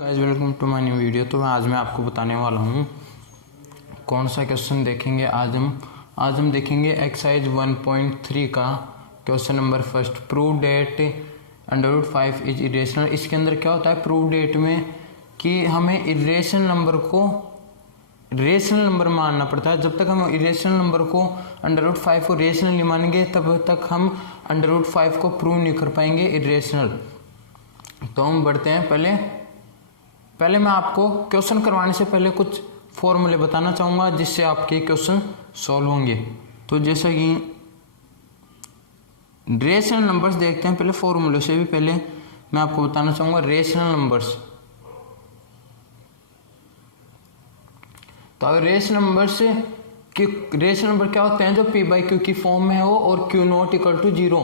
Guys welcome to my new video. तो आज मैं आपको बताने वाला हूँ कौन सा क्वेश्चन देखेंगे। आज हम देखेंगे एक्सरसाइज 1.3 का question number first, prove that √5 is irrational. इसके अंदर क्या होता है प्रूव डेट में कि हमें इरेशनल नंबर को रेशनल नंबर मानना पड़ता है। जब तक हम इरेशनल नंबर को √5 को रेशनल नहीं मानेंगे तब तक हम √5 को प्रूव नहीं कर पाएंगे इरेशनल। तो हम बढ़ते हैं। पहले मैं आपको क्वेश्चन करवाने से पहले कुछ फॉर्मूले बताना चाहूँगा जिससे आपके क्वेश्चन सॉल्व होंगे। तो जैसा कि रेशनल नंबर्स देखते हैं, पहले फॉर्मूले से भी पहले मैं आपको बताना चाहूँगा रेशनल नंबर्स। तो अब रेशनल नंबर क्या होते हैं जो p/q की फॉर्म में हो और q0 = 0।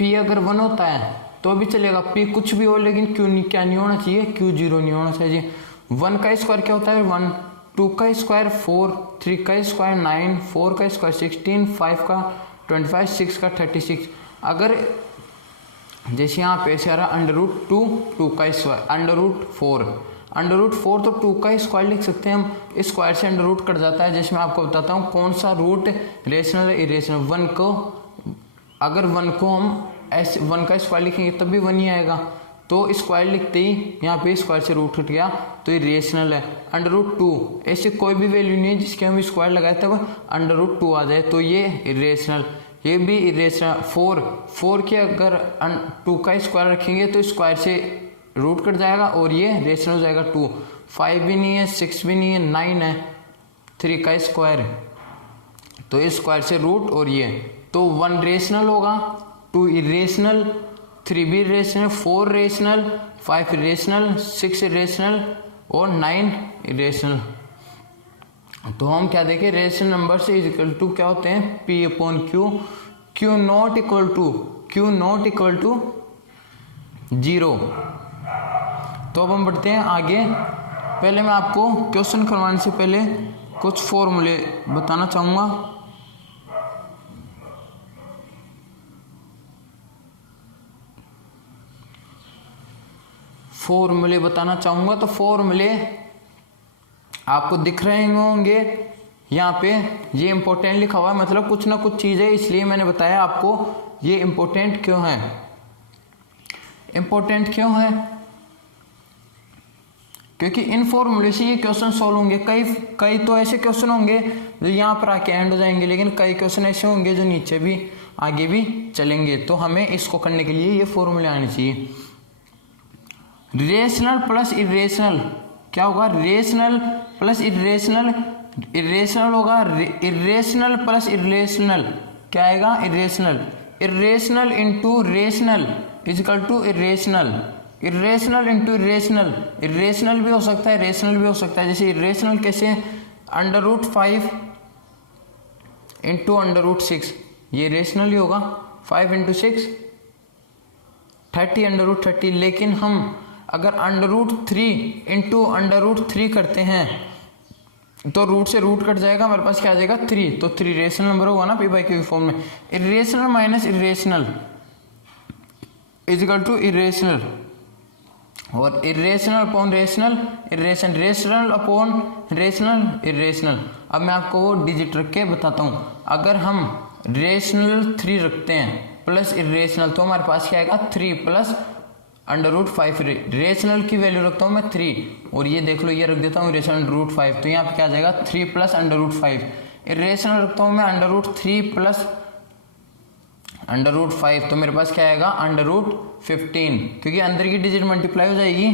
p अगर 1 होता है तो भी चलेगा, p कुछ भी हो लेकिन q क्या नहीं होना चाहिए, q 0 नहीं होना चाहिए। 1 का स्क्वायर क्या होता है 1, 2 का स्क्वायर 4, 3 का स्क्वायर 9, 4 का स्क्वायर 16, 5 का 25, 6 का 36। अगर जैसे यहाँ पे ऐसे आ रहा √2, 2 का स्क्वायर √4 तो 2 का स्क्वायर लिख सकते हैं हम। स्क्वायर से √ कट जाता है। जैसे मैं आपको बताता हूँ कौन सा रूट रेशनल है इरेशनल। 1 को हम ऐसे 1 का स्क्वायर लिखेंगे तब भी 1 ही आएगा। तो स्क्वायर लिखते ही यहाँ पे स्क्वायर से रूट हट गया तो ये रेशनल है। √2 ऐसे कोई भी वैल्यू नहीं है जिसके हम स्क्वायर लगाए तब √2 आ जाए तो ये इरेशनल, ये भी इरेशनल। 4 के अगर 2 का स्क्वायर रखेंगे तो स्क्वायर से रूट कट जाएगा और ये रेशनल हो जाएगा 2। 5 भी नहीं है, 6 भी नहीं है, 9 है। 3 का स्क्वायर तो ये स्क्वायर से रूट और ये तो 1 रेशनल होगा, 2 इरेशनल, 3 भी रेशनल, 4 रेशनल, 5 इरेशनल, 6 इरेशनल और 9 इरेशनल। तो हम क्या देखें रेशनल नंबर से इक्वल टू क्या होते हैं p/q, q0 = 0। तो अब हम बढ़ते हैं आगे। पहले मैं आपको क्वेश्चन करवाने से पहले कुछ फॉर्मूले बताना चाहूँगा। तो फॉर्मूले आपको दिख रहे होंगे यहाँ पे। ये इंपॉर्टेंट लिखा हुआ है, मतलब कुछ ना कुछ चीज़ है, इसलिए मैंने बताया आपको ये इंपॉर्टेंट क्यों है। क्योंकि इन फॉर्मूले से ये क्वेश्चन सॉल्व होंगे। कई तो ऐसे क्वेश्चन होंगे जो यहाँ पर आके एंड हो जाएंगे, लेकिन कई क्वेश्चन ऐसे होंगे जो नीचे भी आगे भी चलेंगे। तो हमें इसको करने के लिए ये फॉर्मूले आने चाहिए। रेशनल प्लस इरेशनल क्या होगा, रेशनल प्लस इरेशनल होगा, इरेशनल प्लस इरेशनल क्या आएगा, irrational into rational equal to irrational irrational भी हो सकता है, रेशनल भी हो सकता है। जैसे इरेशनल कैसे, √5 इंटू √6 ये रेशनल ही होगा। 5 × 6 30 √30। लेकिन हम अगर √3 इंटू √3 करते हैं तो रूट से रूट कट जाएगा, हमारे पास क्या आ जाएगा 3। तो 3 रेशनल नंबर होगा ना p/q फॉर्म में। Irrational minus irrational equal to irrational और irrational upon rational, rational upon rational. अब मैं आपको वो डिजिट रख के बताता हूँ। अगर हम रेशनल 3 रखते हैं प्लस इरेशनल तो हमारे पास क्या आएगा 3 + √5। रेशनल की वैल्यू रखता हूँ मैं 3 और ये देख लो ये रख देता हूँ रेशनल √5। तो यहाँ पे क्या आ जाएगा 3 + √5। इरेशनल रखता हूँ मैं √3 + √5 तो मेरे पास क्या आएगा √15, क्योंकि अंदर की डिजिट मल्टीप्लाई हो जाएगी।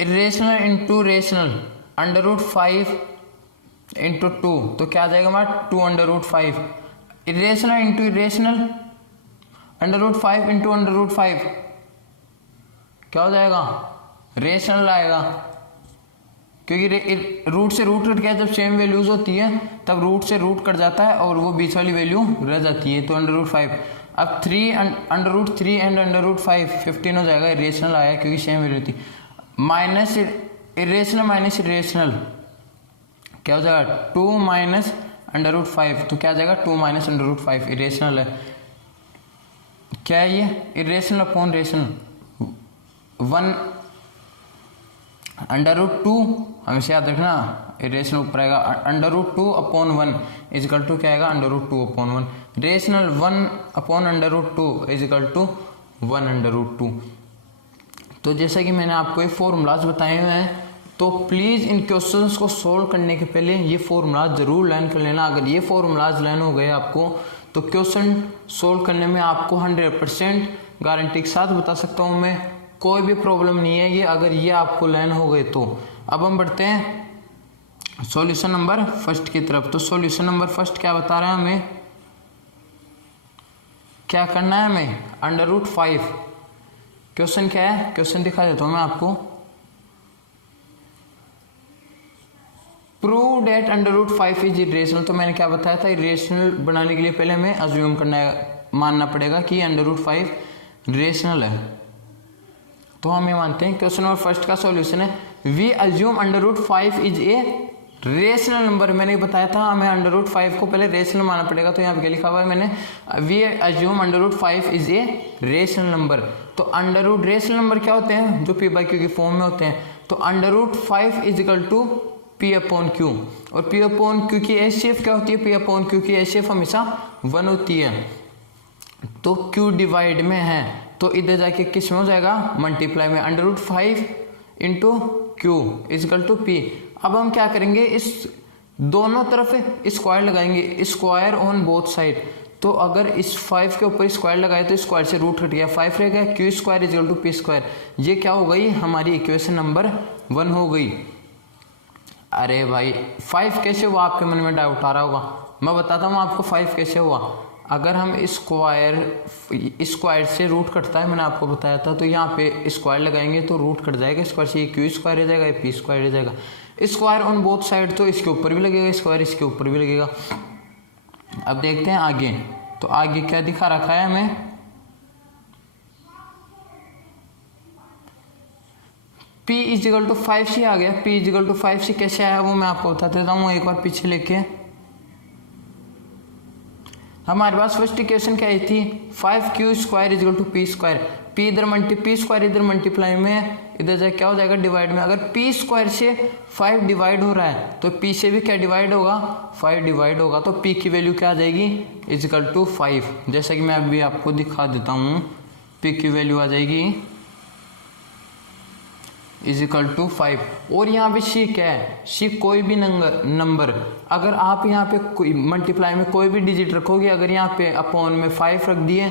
इरेशनल इंटू रेशनल √5 इंटू 2 तो क्या आ जाएगा हमारा 2 √5। इरेशनल इंटू इरेशनल √5 इंटू √5 क्या हो जाएगा, रेशनल आएगा। क्योंकि रूट से रूट कट गया, जब सेम वैल्यूज होती है तब रूट से रूट कट जाता है और वो बीच वाली वैल्यू रह जाती है। तो √5 अब 3 √3 एंड √5 15 हो जाएगा, रेशनल आया क्योंकि सेम वैल्यू थी। माइनस इरेशनल माइनस इरेशनल क्या हो जाएगा 2 - √5 तो क्या आ जाएगा 2 - √5 इरेशनल है। क्या है ये, इरेशनल अपॉन रेशनल। 1 √2 हमेशा याद रखना, इरेशनल ऊपर आएगा, √2/1 इजिकल टू क्या आएगा, √2/1, रेशनल 1/√2 इजिकल टू 1/√2। तो जैसा कि मैंने आपको ये फॉर्मूलाज बताए हुए हैं, तो प्लीज़ इन क्वेश्चंस को सोल्व करने के पहले ये फॉर्मूलाज ज़रूर लर्न कर लेना। अगर ये फॉर्मूलाज लर्न हो गए आपको, तो क्वेश्चन सोल्व करने में आपको 100% गारंटी के साथ बता सकता हूँ मैं, कोई भी प्रॉब्लम नहीं है ये, अगर ये आपको लर्न हो गए तो। अब हम बढ़ते हैं सॉल्यूशन नंबर फर्स्ट की तरफ। तो सॉल्यूशन नंबर फर्स्ट क्या बता रहा है हमें, क्या करना है हमें, √5। क्वेश्चन क्या है, क्वेश्चन दिखा देता हूं मैं आपको। Prove that √5 is irrational. तो मैंने क्या बताया था, इरेशनल बनाने के लिए पहले हमें अज्यूम करना है, मानना पड़ेगा कि √5 रेशनल है। तो हम ये मानते हैं, क्वेश्चन नंबर फर्स्ट का सॉल्यूशन है, we assume √5 is a rational number. मैंने बताया था हमें √5 को पहले रेशनल मानना पड़ेगा, तो यहाँ पे लिखा हुआ है मैंने, we assume √5 is a rational number. तो अंडर रेशनल नंबर क्या होते हैं, जो p/q की फॉर्म में होते हैं। तो √5 इजिकल टू p/q, और p/q की HCF क्या होती है, p/q की HCF हमेशा 1 होती है। तो q डिवाइड में है, तो इधर जाके किस में हो जाएगा, मल्टीप्लाई में, √5 into q equal to p। अब हम क्या करेंगे, इस दोनों तरफ स्क्वायर लगाएंगे, स्क्वायर ऑन बोथ साइड। तो अगर इस 5 के ऊपर स्क्वायर लगाए तो स्क्वायर से रूट हट गया, 5 रह गया, q square equal to p square. ये क्या हो गई, हमारी इक्वेशन नंबर 1 हो गई। अरे भाई 5 कैसे हुआ, आपके मन में डाउट आ रहा होगा, मैं बताता हूँ आपको 5 कैसे हुआ। अगर हम स्क्वायर से रूट कटता है, मैंने आपको बताया था, तो यहाँ पे स्क्वायर लगाएंगे तो रूट कट जाएगा, स्क्वायर से q स्क्वायर रह जाएगा, p स्क्वायर रह जाएगा। स्क्वायर ऑन बोथ साइड, तो इसके ऊपर भी लगेगा स्क्वायर, इसके ऊपर भी लगेगा। अब देखते हैं आगे, तो आगे क्या दिखा रखा है हमें, p इजिकल टू 5c आ गया। p इजिकल टू 5c कैसे आया वो मैं आपको बता देता हूँ, एक बार पीछे लेके। हमारे पास फर्स्ट इक्वेशन क्या आई थी, 5q square equal to p square. p इधर p स्क्वायर इधर मल्टीप्लाई में, इधर जाए क्या हो जाएगा, डिवाइड में। अगर p स्क्वायर से 5 डिवाइड हो रहा है, तो p से भी क्या डिवाइड होगा, 5 डिवाइड होगा। तो p की वैल्यू क्या आ जाएगी, इजिकल टू 5। जैसा कि मैं अभी आपको दिखा देता हूँ, p की वैल्यू आ जाएगी इजिकल टू 5। और यहाँ पे c क्या है, c कोई भी नंबर, अगर आप यहाँ पे कोई मल्टीप्लाई में कोई भी डिजिट रखोगे, अगर यहाँ पे अपॉन में 5 रख दिए,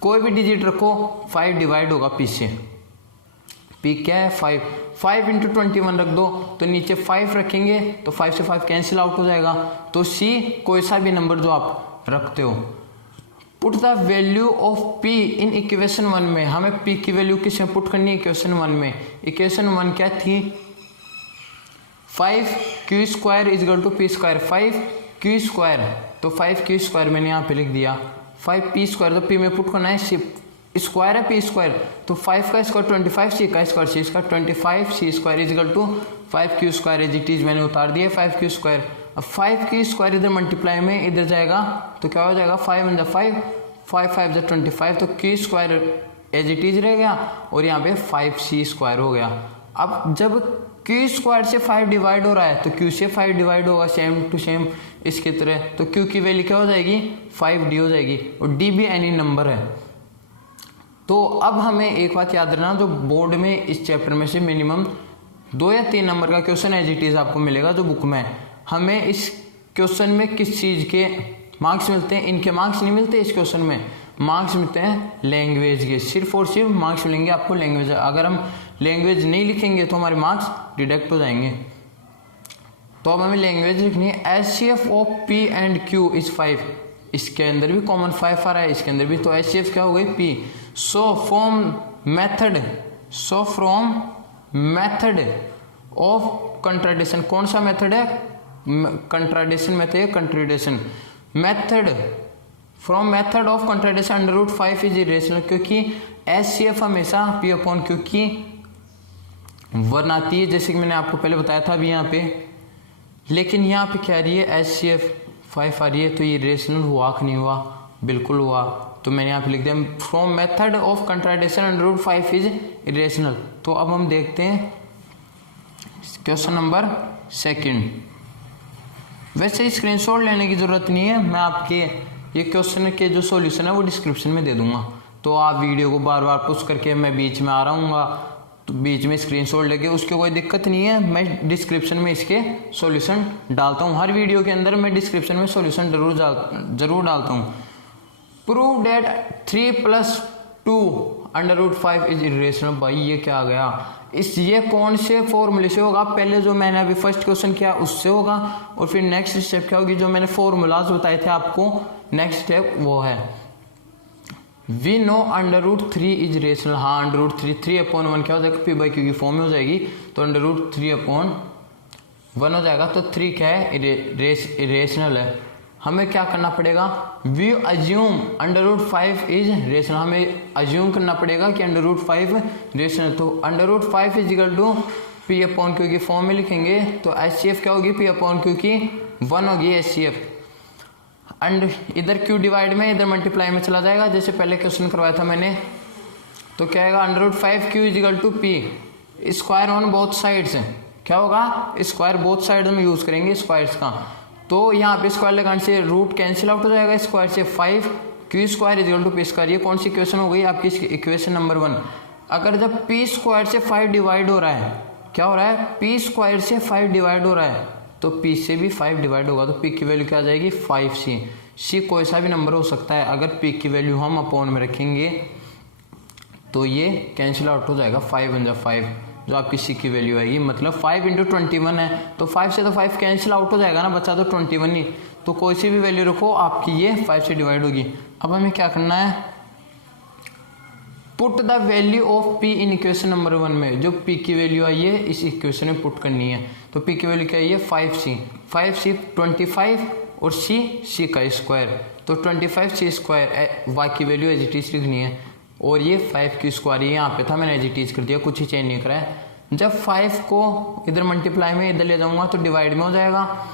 कोई भी डिजिट रखो, 5 डिवाइड होगा p से। p क्या है, 5 इंटू 21 रख दो, तो नीचे 5 रखेंगे तो 5 से 5 कैंसिल आउट हो जाएगा। तो c कोई सा भी नंबर जो आप रखते हो। Put the value of p in equation 1 में, हमें p की वैल्यू किस में पुट करनी है, इक्वेशन 1 में। इक्वेशन 1 क्या थी, 5q square equal to p square, 5q square, तो 5q स्क्वायर मैंने यहाँ पे लिख दिया, 5p स्क्वायर, तो p में पुट करना है, स्क्वायर है p स्क्वायर, तो 5 का स्क्वायर 25, c का square c square 25c square equal to 5q square. As it is मैंने उतार दिया 5q स्क्वायर। अब 5q स्क्वायर इधर मल्टीप्लाई में इधर जाएगा, तो क्या हो जाएगा, 5 × 5, 5 5 × 25, तो q square as it is रह गया, और यहाँ पे 5c स्क्वायर हो गया। अब जब q स्क्वायर से 5 डिवाइड हो रहा है, तो q से 5 डिवाइड होगा, सेम टू सेम इसकी तरह। तो q की वैल्यू क्या हो जाएगी, 5d हो जाएगी, और d भी एनी नंबर है। तो अब हमें एक बात याद रखना, जो बोर्ड में इस चैप्टर में से मिनिमम 2 या 3 नंबर का क्वेश्चन एज इट इज आपको मिलेगा जो बुक में। हमें इस क्वेश्चन में किस चीज़ के मार्क्स मिलते हैं, इनके मार्क्स नहीं मिलते, इस क्वेश्चन में मार्क्स मिलते हैं लैंग्वेज के, सिर्फ और सिर्फ मार्क्स मिलेंगे आपको लैंग्वेज। अगर हम लैंग्वेज नहीं लिखेंगे तो हमारे मार्क्स डिडक्ट हो जाएंगे। तो अब हमें लैंग्वेज लिखनी है। HCF of P and Q is 5, इसके अंदर भी कॉमन 5 आ रहा है, इसके अंदर भी, तो HCF क्या हो गई, P। So from method of contradiction, कौन सा मेथड है, कंट्राडिक्शन मेथड है, contradiction method, from method of contradiction √5 is irrational, क्योंकि HCF हमेशा P/Q की वर्न आती है, जैसे कि मैंने आपको पहले बताया था अभी यहाँ पे। लेकिन यहाँ पे क्या आ रही है, HCF 5 आ रही है, तो ये इरेशनल हुआ कि नहीं हुआ, बिल्कुल हुआ। तो मैंने यहाँ पे लिख दिया from method of contradiction √5 is irrational. तो अब हम देखते हैं क्वेश्चन नंबर सेकंड। वैसे स्क्रीनशॉट लेने की ज़रूरत नहीं है, मैं आपके ये क्वेश्चन के जो सॉल्यूशन है वो डिस्क्रिप्शन में दे दूंगा, तो आप वीडियो को बार बार पुश करके मैं बीच में आ रहा हूँ तो बीच में स्क्रीनशॉट लेके उसकी कोई दिक्कत नहीं है। मैं डिस्क्रिप्शन में इसके सॉल्यूशन डालता हूँ, हर वीडियो के अंदर मैं डिस्क्रिप्शन में सॉल्यूशन जरूर डालता हूँ। Prove that 3 + 2 √5 is irrational. भाई ये क्या आ गया, ये कौन से फॉर्मूले से होगा? पहले जो मैंने अभी फर्स्ट क्वेश्चन किया उससे होगा, और फिर नेक्स्ट स्टेप क्या होगी, जो मैंने फॉर्मूलाज बताए थे आपको, नेक्स्ट स्टेप वो है वी नो √3 इज रेशनल। हाँ √3 3/1 क्या हो जाएगा, p/q की फॉर्म में हो जाएगी, तो √3/1 हो जाएगा। तो 3 क्या है, इरेशनल है। हमें क्या करना पड़ेगा, वी अज्यूम √5 इज रेशनल। हमें अज्यूम करना पड़ेगा कि √5 रेशनल, तो √5 = p/q की फॉर्म में लिखेंगे, तो HCF क्या होगी, p/q की 1 होगी HCF। एंड इधर q डिवाइड में इधर मल्टीप्लाई में चला जाएगा, जैसे पहले क्वेश्चन करवाया था मैंने, तो क्या आएगा √5q = p square on both sides. क्या होगा, स्क्वायर बोथ साइड में यूज करेंगे स्क्वायर्स का, तो यहाँ पे स्क्वायर लगाने से रूट कैंसिल आउट हो जाएगा, स्क्वायर से 5q² = p²। ये कौन सी इक्वेशन हो गई आपकी, इक्वेशन नंबर 1। अगर जब p² से 5 डिवाइड हो रहा है, क्या हो रहा है, p² से 5 डिवाइड हो रहा है, तो p से भी 5 डिवाइड होगा, तो p की वैल्यू क्या आ जाएगी 5c। c कोई सा भी नंबर हो सकता है, अगर p की वैल्यू हम अपॉन में रखेंगे तो ये कैंसिल आउट हो जाएगा, 5 × 5 जो आपकी c की वैल्यू आएगी, मतलब 5 × 21 है, तो 5 से तो 5 कैंसिल आउट हो जाएगा ना, बचा तो 21 ही, तो कोई सी भी वैल्यू रखो आपकी ये 5 से डिवाइड होगी। अब हमें क्या करना है, put the value of p in equation number 1 में, जो p की वैल्यू आई है इस इक्वेशन में पुट करनी है। तो p की वैल्यू क्या है, 5c 25 और c का स्क्वायर, तो 25c², y की वैल्यू एज इट इज लिखनी है, और ये 5q² यहाँ पे था, मैंने एज इट इज कर दिया, कुछ ही चेंज नहीं करा है। जब 5 को इधर मल्टीप्लाई में इधर ले जाऊंगा तो डिवाइड में हो जाएगा,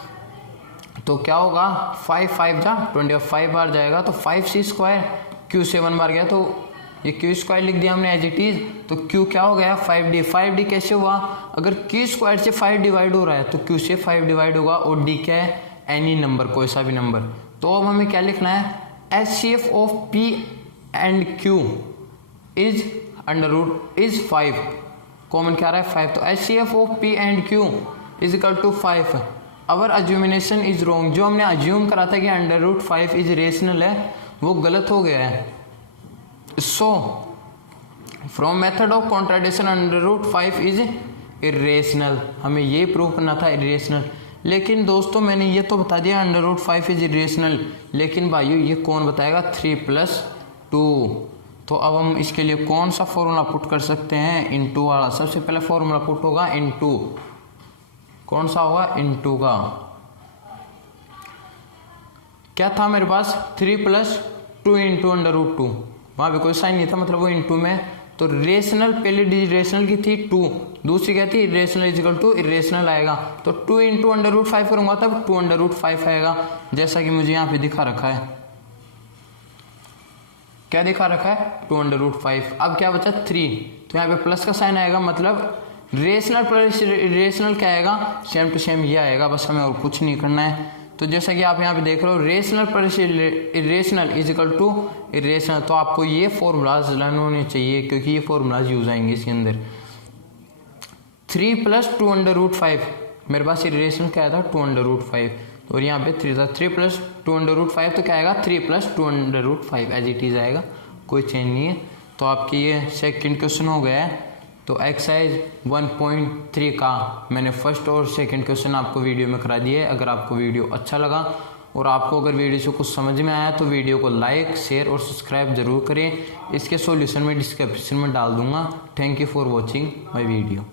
तो क्या होगा 5 5 जा 25 बार जाएगा, तो 5c², q से 1 बार गया, तो ये q² लिख दिया हमने एज इट इज, तो q क्या हो गया 5d। 5d कैसे हुआ, अगर q² से 5 डिवाइड हो रहा है तो q से 5 डिवाइड होगा, और d क्या है, एनी नंबर, कोई सा भी नंबर। तो अब हमें क्या लिखना है, HCF of p and q is √is 5, common क्या आ रहा है 5, तो HCF of p and q = 5। Our assumption is wrong, जो हमने अज्यूम करा था कि √5 इज रेशनल है वो गलत हो गया है। So from method of contradiction √5 is irrational, हमें ये प्रूव करना था इरेशनल। लेकिन दोस्तों मैंने ये तो बता दिया √5 इज इरेशनल, लेकिन भाइयों ये कौन बताएगा, 3 + 2। तो अब हम इसके लिए कौन सा फॉर्मूला पुट कर सकते हैं, इनटू वाला। सबसे पहले फॉर्मूला पुट होगा इनटू, कौन सा होगा, इनटू का। क्या था मेरे पास, 3 + 2 × √2, वहां पे कोई साइन नहीं था, मतलब वो इनटू में। तो रेशनल पहले डिजिट रेशनल की थी 2, दूसरी क्या थी इरेशनल = इरेशनल आएगा, तो 2 × √5 करूंगा तब 2 √5 आएगा, जैसा कि मुझे यहाँ पे दिखा रखा है। क्या दिखा रखा है, 2 √5। अब क्या बचा 3, तो यहाँ पे प्लस का साइन आएगा, मतलब रेशनल प्लस इरेशनल क्या आएगा, सेम टू सेम ये आएगा, बस हमें और कुछ नहीं करना है। तो जैसा कि आप यहाँ पे देख रहे हो रेशनल प्लस इरेशनल = इरेशनल, तो आपको ये फॉर्मूलाज लर्न होने चाहिए, क्योंकि ये फॉर्मूलाज यूज आएंगे इसके अंदर। 3 + 2 √5, मेरे पास इरेशनल क्या था 2 √5, और यहाँ पे 3 था, 3 + 2 √5, तो क्या आएगा 3 + 2 √5 एज इट इज आएगा, कोई चेंज नहीं है। तो आपकी ये सेकंड क्वेश्चन हो गया है। तो एक्सरसाइज 1.3 का मैंने फर्स्ट और सेकंड क्वेश्चन आपको वीडियो में करा दिए। अगर आपको वीडियो अच्छा लगा और आपको अगर वीडियो से कुछ समझ में आया तो वीडियो को लाइक, शेयर और सब्सक्राइब जरूर करें। इसके सॉल्यूशन में डिस्क्रिप्शन में डाल दूंगा। Thank you for watching my video.